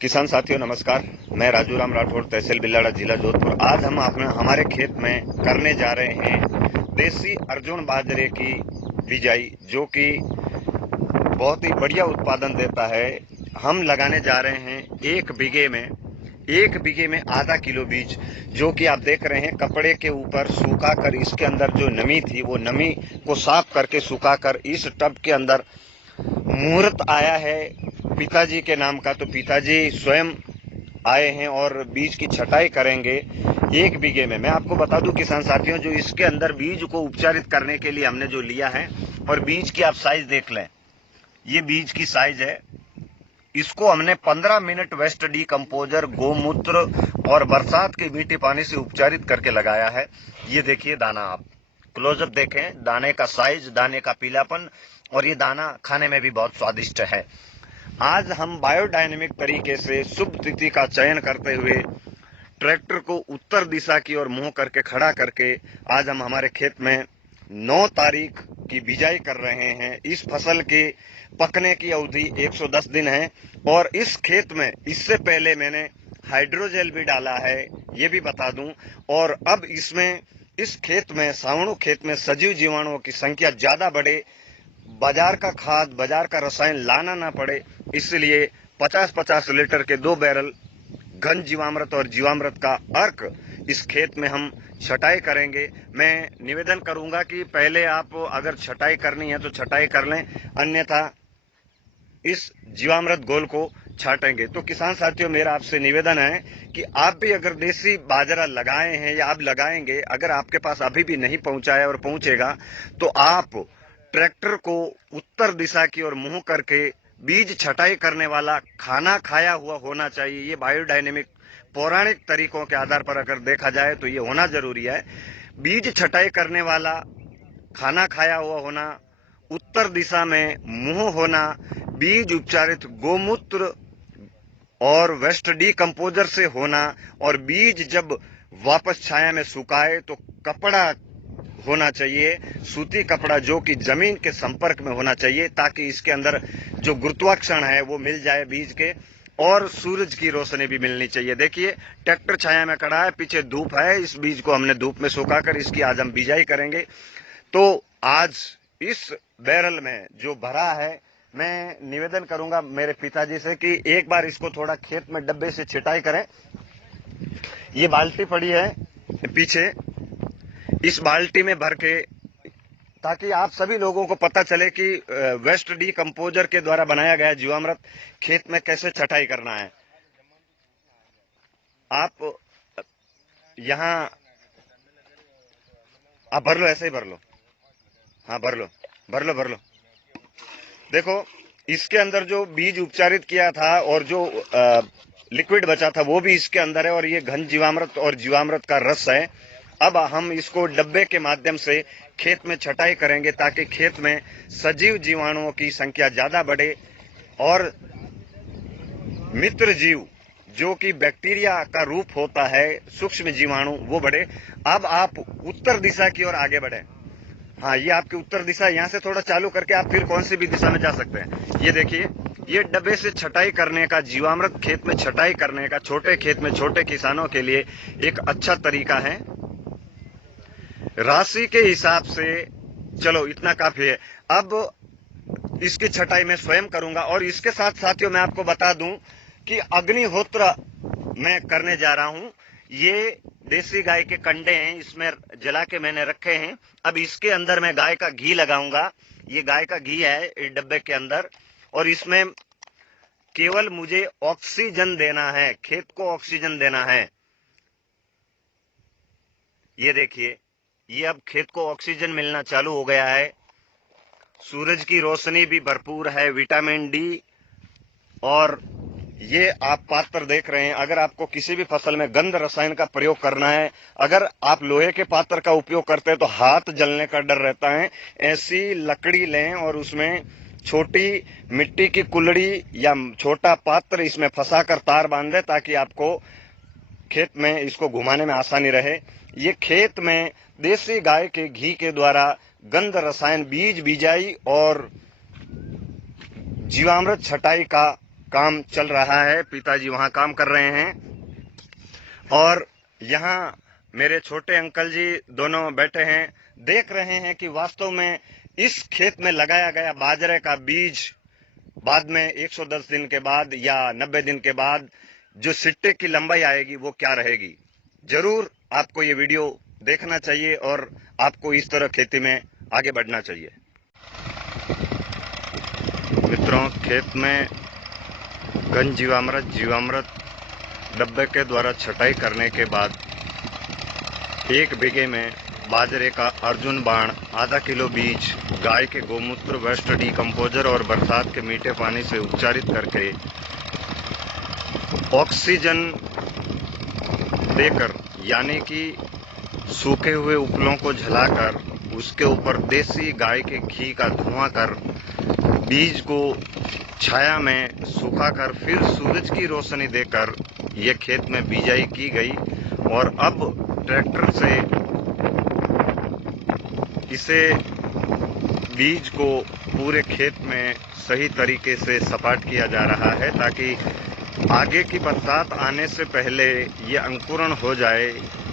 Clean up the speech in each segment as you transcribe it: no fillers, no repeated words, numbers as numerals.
किसान साथियों नमस्कार। मैं राजू राम राठौड़, तहसील बिलाड़ा, जिला जोधपुर। आज हम हमारे खेत में करने जा रहे हैं देसी अर्जुन बाजरे की बिजाई, जो कि बहुत ही बढ़िया उत्पादन देता है। हम लगाने जा रहे हैं एक बीघे में आधा किलो बीज, जो कि आप देख रहे हैं कपड़े के ऊपर सूखा कर इसके अंदर जो नमी थी वो नमी को साफ करके सुखा कर इस टब के अंदर मुहूर्त आया है पिताजी के नाम का। तो पिताजी स्वयं आए हैं और बीज की छटाई करेंगे एक बीघे में। मैं आपको बता दूं किसान साथियों, जो इसके अंदर बीज को उपचारित करने के लिए हमने जो लिया है, और बीज की आप साइज देख लें, ये बीज की साइज है। इसको हमने 15 मिनट वेस्ट डीकंपोजर, गोमूत्र और बरसात के मीठे पानी से उपचारित करके लगाया है। ये देखिए दाना, आप क्लोजअप देखें, दाने का साइज, दाने का पीलापन, और ये दाना खाने में भी बहुत स्वादिष्ट है। आज हम बायोडायनेमिक तरीके से शुभ तिथि का चयन करते हुए ट्रैक्टर को उत्तर दिशा की ओर मुंह करके खड़ा करके आज हम हमारे खेत में 9 तारीख की बिजाई कर रहे हैं। इस फसल के पकने की अवधि 110 दिन है, और इस खेत में इससे पहले मैंने हाइड्रोजेल भी डाला है, ये भी बता दूं। और अब इस खेत में, सावणु खेत में सजीव जीवाणुओं की संख्या ज्यादा बढ़े, बाजार का खाद, बाजार का रसायन लाना ना पड़े, इसलिए 50-50 लीटर के 2 बैरल घन जीवामृत और जीवामृत का अर्क इस खेत में हम छटाई करेंगे। मैं निवेदन करूंगा कि पहले आप अगर छटाई करनी है तो छटाई कर लें, अन्यथा इस जीवामृत घोल को छाटेंगे। तो किसान साथियों, मेरा आपसे निवेदन है कि आप भी अगर देसी बाजरा लगाए हैं या आप लगाएंगे, अगर आपके पास अभी भी नहीं पहुंचा है और पहुंचेगा, तो आप ट्रैक्टर को उत्तर दिशा की ओर मुंह करके बीज छटाई करने वाला खाना खाया हुआ होना चाहिए। ये बायोडायनेमिक पौराणिक तरीकों के आधार पर अगर देखा जाए तो ये होना जरूरी है। बीज छटाई करने वाला, खाना खाया हुआ होना, उत्तर दिशा में मुंह होना, बीज उपचारित गोमूत्र और वेस्ट डीकंपोजर से होना, और बीज जब वापस छाया में सुखाए तो कपड़ा होना चाहिए, सूती कपड़ा, जो कि जमीन के संपर्क में होना चाहिए, ताकि इसके अंदर जो गुरुत्वाकर्षण है वो मिल जाए बीज के, और सूरज की रोशनी भी मिलनी चाहिए। देखिए ट्रैक्टर छाया में खड़ा है, पीछे धूप है, इस बीज को हमने धूप में सुखाकर इसकी आज हम बिजाई करेंगे। तो आज इस बैरल में जो भरा है, मैं निवेदन करूंगा मेरे पिताजी से कि एक बार इसको थोड़ा खेत में डब्बे से छिटाई करें। ये बाल्टी पड़ी है पीछे, इस बाल्टी में भर के, ताकि आप सभी लोगों को पता चले कि वेस्ट डीकंपोजर के द्वारा बनाया गया जीवामृत खेत में कैसे छटाई करना है। आप यहाँ आप भर लो, ऐसे ही भर लो। हाँ भर लो, भर लो, भर लो। देखो इसके अंदर जो बीज उपचारित किया था और जो लिक्विड बचा था वो भी इसके अंदर है, और ये घन जीवामृत और जीवामृत का रस है। अब हम इसको डब्बे के माध्यम से खेत में छटाई करेंगे, ताकि खेत में सजीव जीवाणुओं की संख्या ज्यादा बढ़े और मित्र जीव, जो कि बैक्टीरिया का रूप होता है, सूक्ष्म जीवाणु, वो बढ़े। अब आप उत्तर दिशा की ओर आगे बढ़े। हाँ, ये आपकी उत्तर दिशा, यहाँ से थोड़ा चालू करके आप फिर कौन सी भी दिशा में जा सकते हैं। ये देखिए, ये डब्बे से छटाई करने का, जीवामृत खेत में छटाई करने का, छोटे खेत में छोटे किसानों के लिए एक अच्छा तरीका है। राशि के हिसाब से चलो इतना काफी है। अब इसकी छटाई मैं स्वयं करूंगा, और इसके साथ साथियों मैं आपको बता दूं कि अग्निहोत्र मैं करने जा रहा हूं। ये देसी गाय के कंडे हैं, इसमें जला के मैंने रखे हैं। अब इसके अंदर मैं गाय का घी लगाऊंगा। ये गाय का घी है इस डब्बे के अंदर, और इसमें केवल मुझे ऑक्सीजन देना है, खेत को ऑक्सीजन देना है। ये देखिए, ये अब खेत को ऑक्सीजन मिलना चालू हो गया है। सूरज की रोशनी भी भरपूर है, विटामिन डी, और ये आप पात्र देख रहे हैं। अगर आपको किसी भी फसल में गंध रसायन का प्रयोग करना है, अगर आप लोहे के पात्र का उपयोग करते हैं तो हाथ जलने का डर रहता है। ऐसी लकड़ी लें और उसमें छोटी मिट्टी की कुल्हड़ी या छोटा पात्र इसमें फंसाकर तार बांध दें, ताकि आपको खेत में इसको घुमाने में आसानी रहे। ये खेत में देसी गाय के घी के द्वारा गंध रसायन, बीज बिजाई और जीवामृत छटाई का काम चल रहा है, पिताजी वहां काम कर रहे हैं और यहाँ मेरे छोटे अंकल जी दोनों बैठे हैं, देख रहे हैं कि वास्तव में इस खेत में लगाया गया बाजरे का बीज बाद में 110 दिन के बाद या 90 दिन के बाद जो सिट्टे की लंबाई आएगी वो क्या रहेगी। जरूर आपको ये वीडियो देखना चाहिए और आपको इस तरह खेती में आगे बढ़ना चाहिए। मित्रों, खेत में घन जीवामृत डब्बे के द्वारा छटाई करने के बाद 1 बीघे में बाजरे का अर्जुन बाण, आधा किलो बीज गाय के गोमूत्र, वेस्ट डीकम्पोजर और बरसात के मीठे पानी से उपचारित करके ऑक्सीजन देकर यानी कि सूखे हुए उपलों को जलाकर उसके ऊपर देसी गाय के घी का धुआं कर बीज को छाया में सुखाकर फिर सूरज की रोशनी देकर ये खेत में बिजाई की गई और अब ट्रैक्टर से इसे बीज को पूरे खेत में सही तरीके से सपाट किया जा रहा है ताकि आगे की बरसात आने से पहले ये अंकुरण हो जाए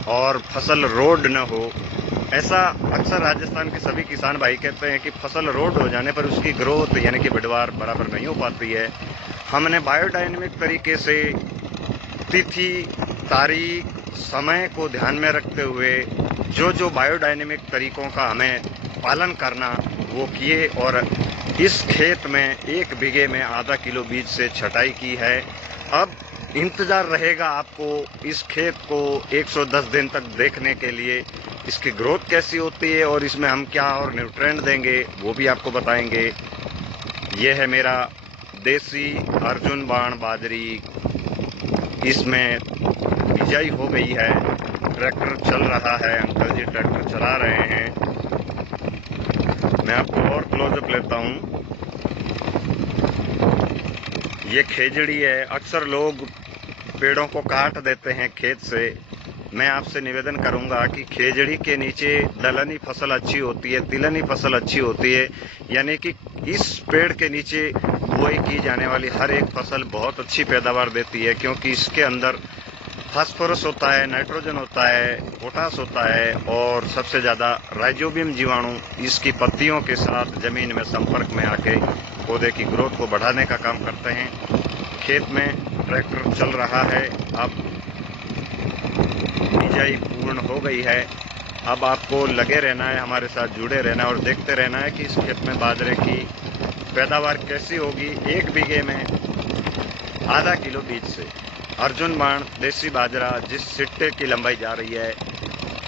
और फसल रोड न हो। ऐसा अक्सर राजस्थान के सभी किसान भाई कहते हैं कि फसल रोड हो जाने पर उसकी ग्रोथ यानी कि पैदावार बराबर नहीं हो पाती है। हमने बायोडायनेमिक तरीके से तिथि, तारीख, समय को ध्यान में रखते हुए जो बायोडायनेमिक तरीकों का हमें पालन करना वो किए और इस खेत में 1 बीघे में आधा किलो बीज से छटाई की है। अब इंतजार रहेगा आपको इस खेत को 110 दिन तक देखने के लिए, इसकी ग्रोथ कैसी होती है और इसमें हम क्या और न्यूट्रिएंट देंगे वो भी आपको बताएंगे। ये है मेरा देसी अर्जुन बाण बाजरी, इसमें बिजाई हो गई है, ट्रैक्टर चल रहा है, अंकल जी ट्रैक्टर चला रहे हैं। मैं आपको और क्लोजअप लेता हूँ। ये खेजड़ी है, अक्सर लोग पेड़ों को काट देते हैं खेत से। मैं आपसे निवेदन करूंगा कि खेजड़ी के नीचे दलहनी फसल अच्छी होती है, तिलहनी फसल अच्छी होती है, यानी कि इस पेड़ के नीचे बुआई की जाने वाली हर एक फसल बहुत अच्छी पैदावार देती है क्योंकि इसके अंदर फास्फोरस होता है, नाइट्रोजन होता है, पोटास होता है और सबसे ज्यादा राइजोबियम जीवाणु इसकी पत्तियों के साथ जमीन में संपर्क में आके पौधे की ग्रोथ को बढ़ाने का काम करते हैं। खेत में ट्रैक्टर चल रहा है, अब बिजाई पूर्ण हो गई है। अब आपको लगे रहना है, हमारे साथ जुड़े रहना है और देखते रहना है कि इस खेत में बाजरे की पैदावार कैसी होगी। 1 बीघे में आधा किलो बीज से अर्जुन बाण देसी बाजरा जिस सिट्टे की लंबाई जा रही है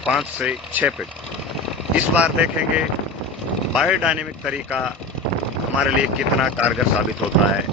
5 से 6 फीट। इस बार देखेंगे बायोडायनेमिक तरीका हमारे लिए कितना कारगर साबित होता है।